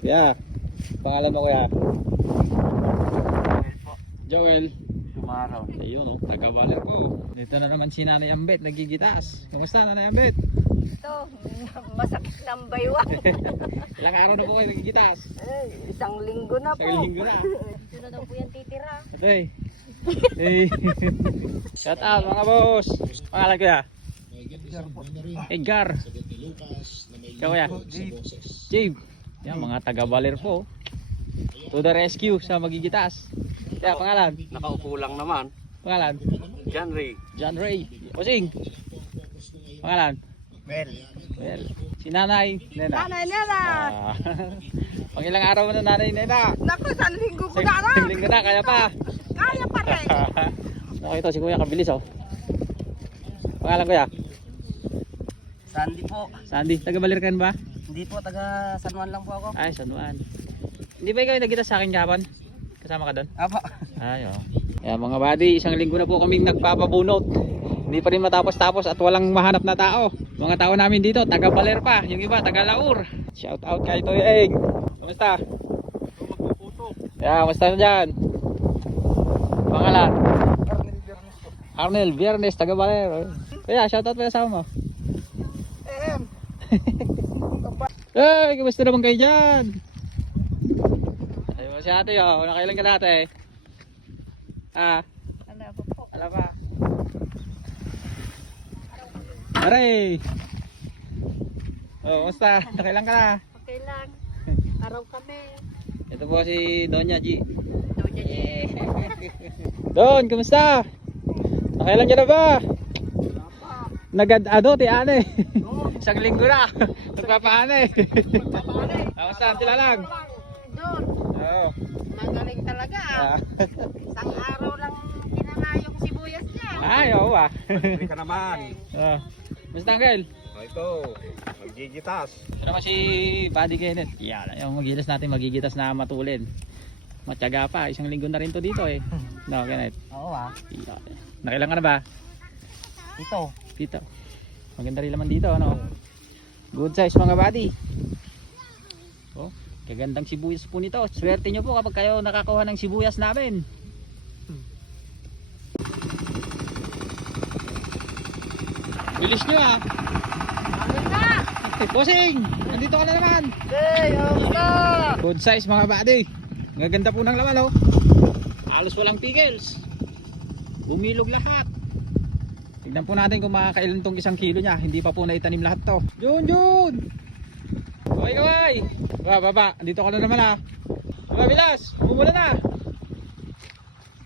Kuya, pangalan mo kuya? Joel po. Joel. Tumaraw. Ayun o, taga-Baler po. Dito na naman si Nanay Ambet, nagigitas. Kamusta Nanay Ambet? Ito, masakit ng baywang. Ilang araw na po kayo nagigitas? Isang linggo na po. Isang linggo na. Dito na daw po yan titira. Ito eh. Hey. Shout out mga boss. Pangalan kuya? Edgar. Ikaw kuya? Jave. Yan mga taga-Baler po. To the rescue sa magigitas. Kaya pangalan? Nakaupo lang naman. Pangalan? John Ray. John Ray. Osing. Pangalan? Well. Well, si Nanay Nena. Nanay Nena! Ah. Pang ilang araw mo na Nanay Nena? Naku, isang linggo ko na Isang linggo na, kaya pa. Kaya pa rin. Nakita si Kuya, kabilis oh. Pangalan Kuya? Sandy po. Sandy, taga-Baler ka ba? Hindi po, taga San Juan lang po ako. Ay, San Juan. Hindi ba ikaw yung nagkita sa akin kahapon? Kasama ka doon? Apo. Ay, oh. Kaya mga buddy, isang linggo na po kaming nagpapabunot. Hindi pa rin matapos-tapos at walang mahanap na tao. Mga tao namin dito, taga-Baler pa. Yung iba, taga-Laur. Shout out kay Toyeng. Kamusta? Yeah, kamusta na dyan? Pangalan? Arnel Viernes, taga-Baler. Kaya, shout out pa yung asawa mo. Hey, kamusta naman kayo dyan? Ayun si ate, oh. Nakailan ka dati? Ah, Ano ako po? ala pa. Aray! Oh, kamusta? Nakailan ka na? Okay lang. Araw kami. Ito po si Donya G. Doja G. Don, kamusta? Nakailan ka na ba? Nagad-ado, ti ane. Isang linggo na. Nagpapaane. Kamusta? Tila lang. Doon, Oo. magaling talaga. Ah. Isang araw lang kinangayong sibuyas niya. Ay, oo ah. Hindi ka naman. Ah. Kamusta, Angel? Ito, maggigitas. Ito naman si Buddy Kenneth. Yan, yung magigitas natin, magigitas na matulin. Matyaga pa, isang linggo na rin to dito eh. No, Kenneth. Oo ah. Yan. Nakailan ka na ba? Ito. Dito. Maganda rin naman dito, ano? Good size mga buddy. Oh, kagandang sibuyas po nito. Swerte nyo po kapag kayo nakakuha ng sibuyas namin. Bilis nyo ah. Ano na? Bossing! Nandito ka na naman. Hey, kamusta? Good size mga buddy. Maganda po ng laman oh. Halos walang pickles. Bumilog lahat. Tignan po natin kung makakailan tong 1 kilo niya. Hindi pa po naitanim lahat to. Jun! Kaway kaway! Baba, andito ka na naman ah. Baba, bilas! Bumula na!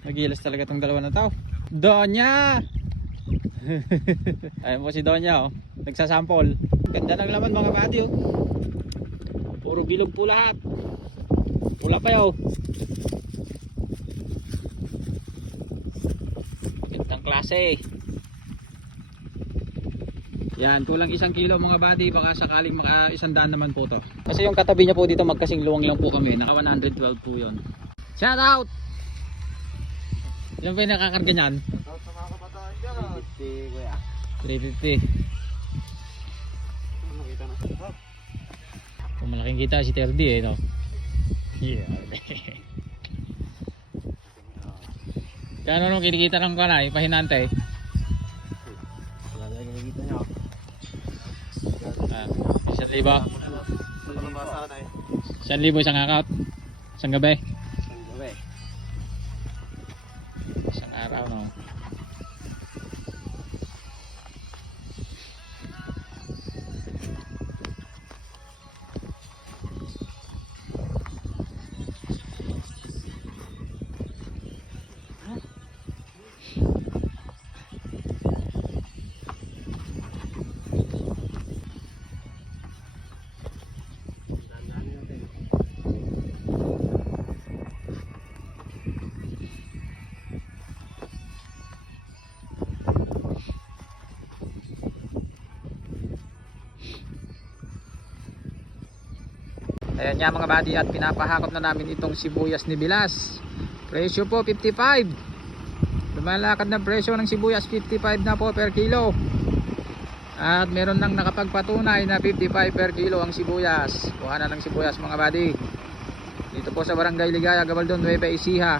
Nagilas talaga tong dalawa na tao. Donya! Ayun po si Donya oh. Nagsasample. Ganda ng laman mga buddy oh. Puro bilog po lahat. Pula pa yun. Gandang klase. Yan, kulang 1 kilo mga buddy. Baka sakaling maka 100 naman po to. Kasi yung katabi niya po dito magkasing luwang lang po kami. Naka 112 po yun. Shout out! Ilan pa yung nakakarga niyan? Ito sa mga kabataan dyan. 350 kuya. 350. Nakita na siya. Kung malaking kita si Terdi eh no? Yeah. Kano nung kinikita ng kanay, pahinante? Wala na yung nakikita niya. Ah, 1,000. Malabasa na eh. 1,000 isang akap. Isang gabi. Ang gabi. Isang araw no. Ayan nga mga buddy, at pinapahakot na namin itong sibuyas ni Bilas. Presyo po 55. Lumalakad na presyo ng sibuyas 55 na po per kilo. At meron nang nakapagpatunay na 55 per kilo ang sibuyas. Kuha na ng sibuyas mga buddy. Dito po sa Barangay Ligaya, Gabaldon, Nueva Ecija.